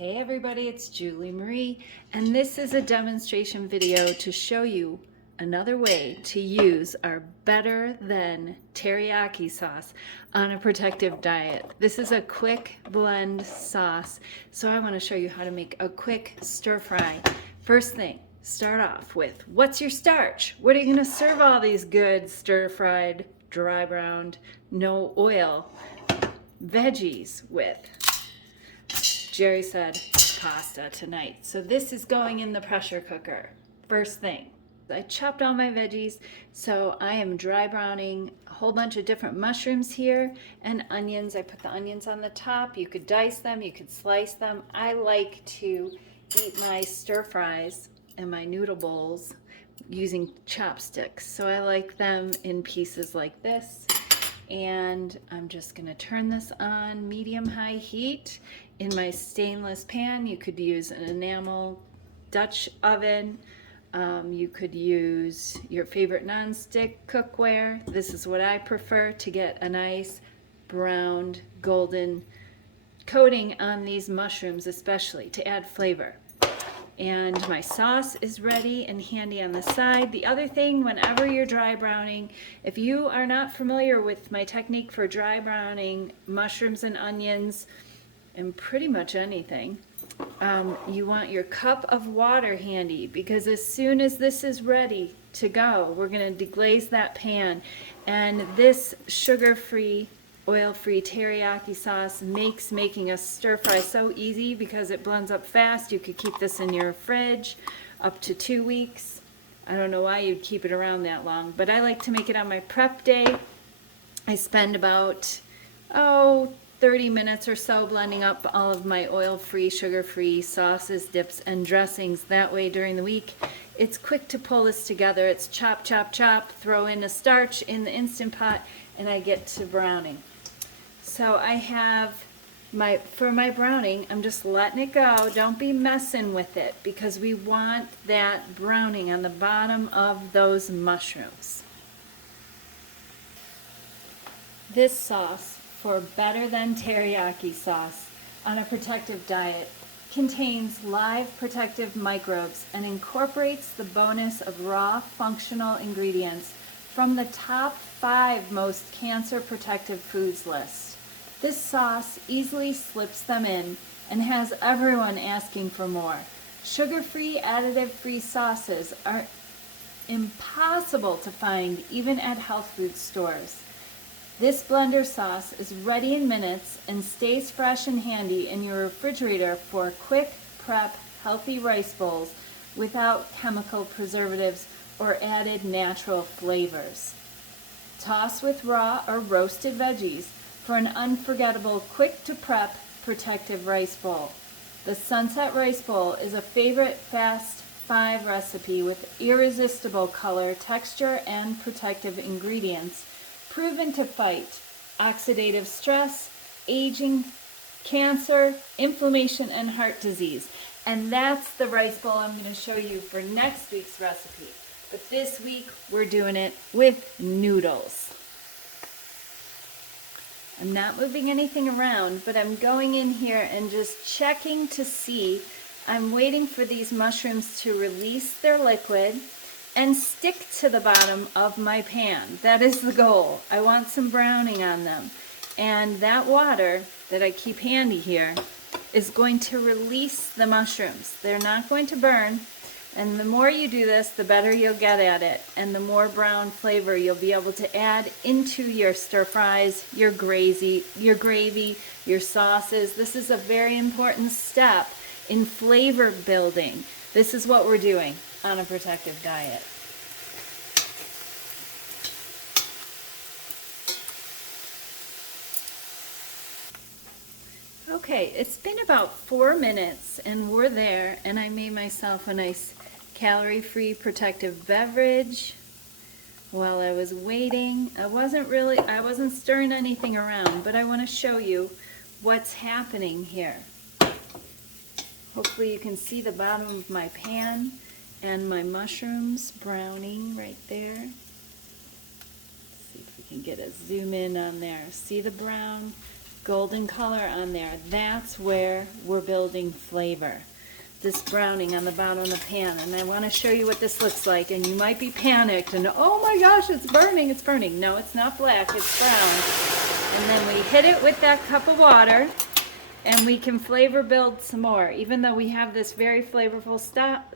Hey everybody, it's Julie Marie, and this is a demonstration video to show you another way to use our better than teriyaki sauce on a protective diet. This is a quick blend sauce, so I want to show you how to make a quick stir fry. First thing, start off with, what's your starch? What are you going to serve all these good stir-fried, dry browned, no oil veggies with? Jerry said pasta tonight. So this is going in the pressure cooker. First thing, I chopped all my veggies, so I am dry browning a whole bunch of different mushrooms here and onions. I put the onions on the top. You could dice them, you could slice them. I like to eat my stir fries and my noodle bowls using chopsticks. So I like them in pieces like this. And I'm just gonna turn this on medium-high heat in my stainless pan. You could use an enamel Dutch oven. You could use your favorite nonstick cookware. This is what I prefer to get a nice browned golden coating on these mushrooms, especially to add flavor. And my sauce is ready and handy on the side. The other thing, whenever you're dry browning, if you are not familiar with my technique for dry browning mushrooms and onions and pretty much anything, you want your cup of water handy, because as soon as this is ready to go, we're going to deglaze that pan. And this sugar-free, oil-free teriyaki sauce makes making a stir fry so easy because it blends up fast. You could keep this in your fridge up to 2 weeks. I don't know why you'd keep it around that long, but I like to make it on my prep day. I spend about 30 minutes or so blending up all of my oil-free, sugar-free sauces, dips, and dressings. That way during the week it's quick to pull this together. It's chop, chop, chop, throw in a starch in the Instant Pot, and I get to browning. So I have for my browning, I'm just letting it go. Don't be messing with it, because we want that browning on the bottom of those mushrooms. This sauce for better than teriyaki sauce on a protective diet contains live protective microbes and incorporates the bonus of raw functional ingredients from the top 5 most cancer protective foods list. This sauce easily slips them in and has everyone asking for more. Sugar-free, additive-free sauces are impossible to find even at health food stores. This blender sauce is ready in minutes and stays fresh and handy in your refrigerator for quick prep healthy rice bowls without chemical preservatives or added natural flavors. Toss with raw or roasted veggies for an unforgettable quick to prep protective rice bowl. The Sunset Rice Bowl is a favorite Fast 5 recipe with irresistible color, texture, and protective ingredients, proven to fight oxidative stress, aging, cancer, inflammation, and heart disease. And that's the rice bowl I'm going to show you for next week's recipe. But this week, we're doing it with noodles. I'm not moving anything around, but I'm going in here and just checking to see. I'm waiting for these mushrooms to release their liquid and stick to the bottom of my pan. That is the goal. I want some browning on them. And that water that I keep handy here is going to release the mushrooms. They're not going to burn. And the more you do this, the better you'll get at it, and the more brown flavor you'll be able to add into your stir fries, your gravy, your sauces. This is a very important step in flavor building. This is what we're doing on a protective diet. Okay, it's been about 4 minutes and we're there, and I made myself a nice calorie-free protective beverage while I was waiting. I wasn't stirring anything around, but I want to show you what's happening here. Hopefully you can see the bottom of my pan and my mushrooms browning right there. Let's see if we can get a zoom in on there. See the brown golden color on there, that's where we're building flavor. This browning on the bottom of the pan, and I want to show you what this looks like. And you might be panicked and, oh my gosh, it's burning, it's burning. No, it's not black, it's brown. And then we hit it with that cup of water, and we can flavor build some more. Even though we have this very flavorful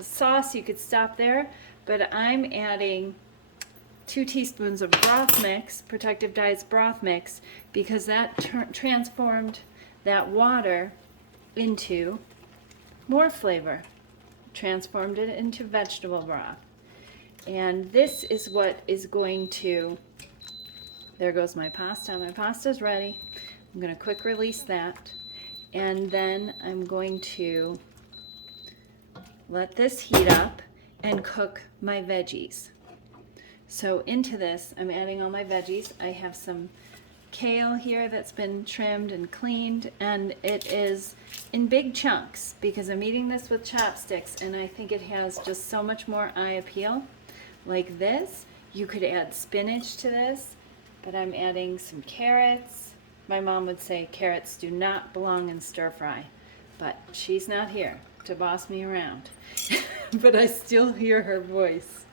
sauce, you could stop there, but I'm adding 2 teaspoons of broth mix, Protective Diet's broth mix, because that transformed that water into more flavor, transformed it into vegetable broth. And this is what is going to, there goes my pasta. My pasta's ready. I'm going to quick release that. And then I'm going to let this heat up and cook my veggies. So into this, I'm adding all my veggies. I have some kale here that's been trimmed and cleaned, and it is in big chunks because I'm eating this with chopsticks, and I think it has just so much more eye appeal. Like this, you could add spinach to this, but I'm adding some carrots. My mom would say carrots do not belong in stir fry, but she's not here to boss me around. But I still hear her voice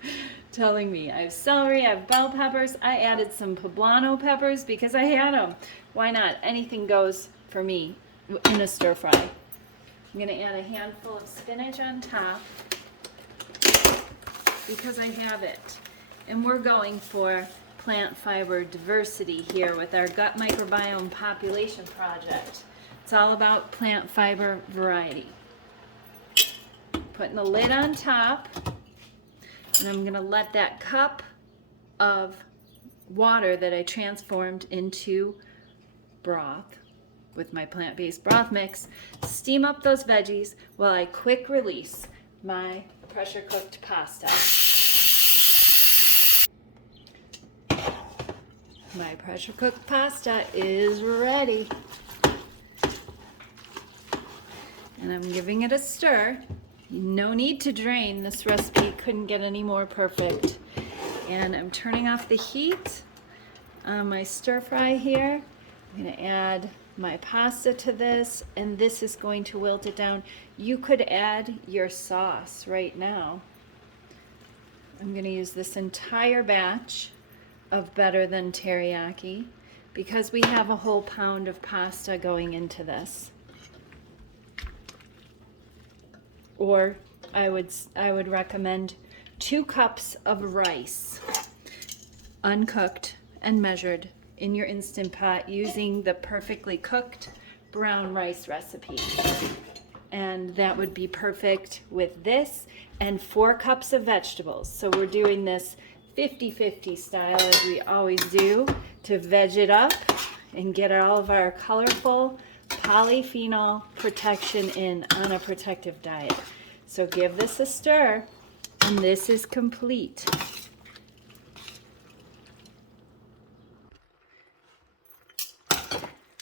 telling me. I have celery, I have bell peppers. I added some poblano peppers because I had them. Why not? Anything goes for me in a stir fry. I'm going to add a handful of spinach on top because I have it. And we're going for plant fiber diversity here with our gut microbiome population project. It's all about plant fiber variety. Putting the lid on top. And I'm going to let that cup of water that I transformed into broth with my plant-based broth mix steam up those veggies while I quick release my pressure-cooked pasta. My pressure-cooked pasta is ready. And I'm giving it a stir. No need to drain. This recipe couldn't get any more perfect. And I'm turning off the heat on my stir fry here. I'm going to add my pasta to this, and this is going to wilt it down. You could add your sauce right now. I'm going to use this entire batch of Better Than Teriyaki because we have a whole pound of pasta going into this. Or I would recommend 2 cups of rice, uncooked and measured in your Instant Pot using the perfectly cooked brown rice recipe. And that would be perfect with this and 4 cups of vegetables. So we're doing this 50-50 style as we always do to veg it up and get all of our colorful polyphenol protection in on a protective diet. So give this a stir, and this is complete.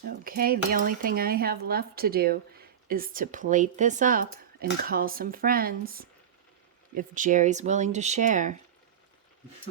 Okay, the only thing I have left to do is to plate this up and call some friends if Jerry's willing to share.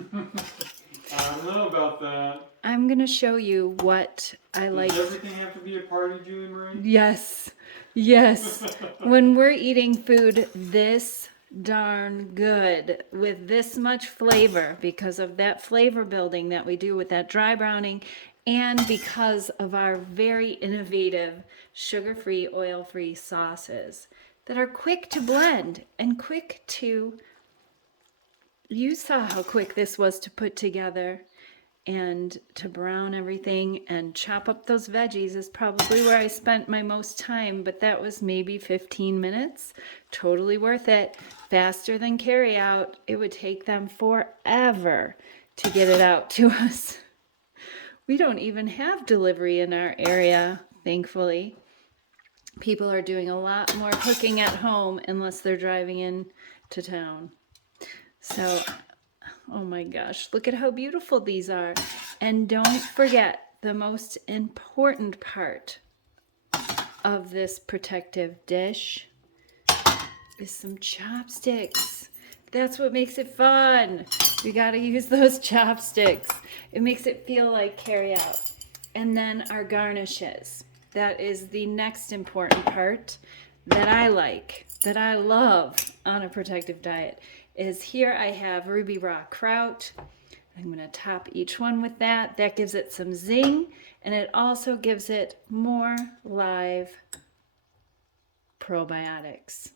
I don't know about that. I'm going to show you what I like. Does everything have to be a party, Julie Marie? Yes, yes. When we're eating food this darn good with this much flavor because of that flavor building that we do with that dry browning and because of our very innovative sugar-free, oil-free sauces that are quick to blend and quick to, you saw how quick this was to put together and to brown everything and chop up those veggies is probably where I spent my most time, but that was maybe 15 minutes. Totally worth it. Faster than carry out. It would take them forever to get it out to us. We don't even have delivery in our area, thankfully. People are doing a lot more cooking at home unless they're driving in to town. So, oh my gosh, look at how beautiful these are. And don't forget, the most important part of this protective dish is some chopsticks. That's what makes it fun. You gotta use those chopsticks. It makes it feel like carry out. And then our garnishes. that is the next important part that I like, that I love on a protective diet, is here I have ruby raw kraut. I'm going to top each one with that. That gives it some zing, and it also gives it more live probiotics.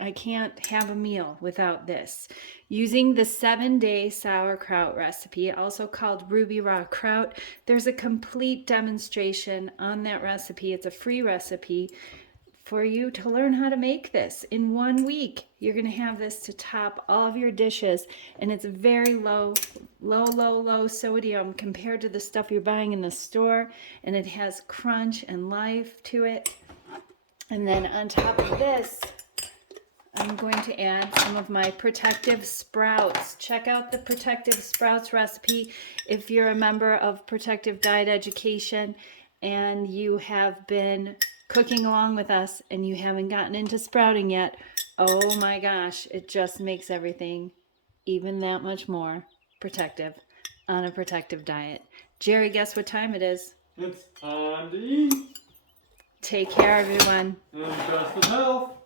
I can't have a meal without this. Using the 7-day sauerkraut recipe, also called ruby raw kraut, there's a complete demonstration on that recipe. It's a free recipe for you to learn how to make this in 1 week. You're going to have this to top all of your dishes, and it's very low sodium compared to the stuff you're buying in the store, and it has crunch and life to it. And then on top of this, I'm going to add some of my protective sprouts. Check out the protective sprouts recipe if you're a member of Protective Diet Education and you have been cooking along with us and you haven't gotten into sprouting yet. Oh my gosh, it just makes everything even that much more protective on a protective diet. Jerry, guess what time it is? It's time to eat. Take care, everyone. And best of health.